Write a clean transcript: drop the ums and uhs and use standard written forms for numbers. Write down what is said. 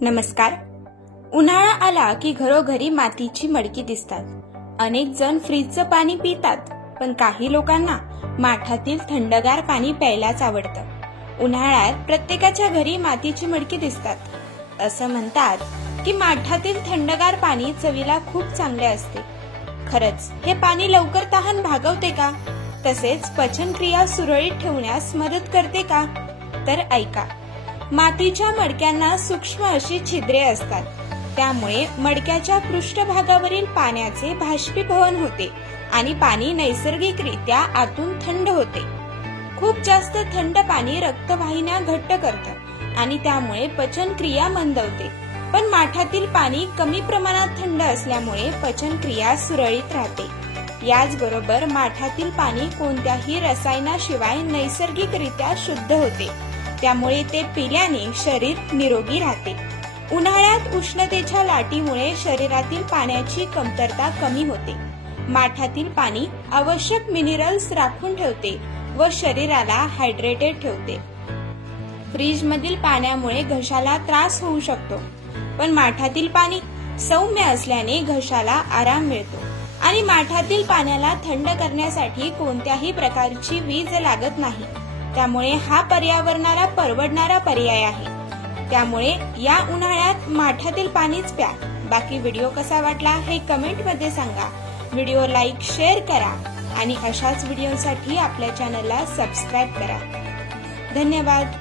नमस्कार। उन्हाळा आला की घरोघरी मातीची मडकी दिसतात। अनेक जण फ्रीजचं पाणी पितात, पण काही लोकांना माठातील थंडगार पाणी प्यायलाच आवडतं। उन्हाळ्यात प्रत्येकाच्या घरी मातीची मडकी दिसतात। असं म्हणतात की माठातील थंडगार पाणी चवीला खूप चांगले असते। खरंच हे पाणी लवकर तहान भागवते का? तसेच पचनक्रिया सुरळीत ठेवण्यास मदत करते का? तर ऐका। मातीच्या मडक्यांना सूक्ष्म अशी छिद्रे असतात, त्यामुळे मडक्याच्या पृष्ठभागावरील पाण्याचे बाष्पीभवन होते आणि पाणी नैसर्गिकरित्या आतून थंड होते। खूप जास्त थंड पाणी रक्तवाहिन्या घट्ट करतं आणि त्यामुळे पचनक्रिया मंदवते, पण माठातील पाणी कमी प्रमाणात थंड असल्यामुळे पचनक्रिया सुरळीत राहते। याचबरोबर माठातील पाणी कोणत्याही रसायनाशिवाय नैसर्गिकरित्या शुद्ध होते, त्यामुळे ते पिल्याने शरीर निरोगी राहते। उन्हाळ्यात उष्णतेच्या लाटीमुळे शरीरातील पाण्याची कमतरता कमी होते। माठातील पाणी आवश्यक मिनरल्स राखून ठेवते व शरीराला हायड्रेटेड ठेवते। फ्रीज मधील पाण्यामुळे घशाला त्रास होऊ शकतो, पण माठातील पाणी सौम्य असल्याने घशाला आराम मिळतो आणि माठातील पाण्याला थंड करण्यासाठी कोणत्याही प्रकारची वीज लागत नाही, त्यामुळे हा पर्यावरणाला परवडणारा पर्याय आहे। त्यामुळे या उन्हाळ्यात माठातील पाणीच प्या। बाकी व्हिडिओ कसा वाटला हे कमेंट मध्ये सांगा। व्हिडिओ लाईक शेअर करा आणि अशाच व्हिडिओसाठी आपल्या चॅनलला सबस्क्राईब करा। धन्यवाद।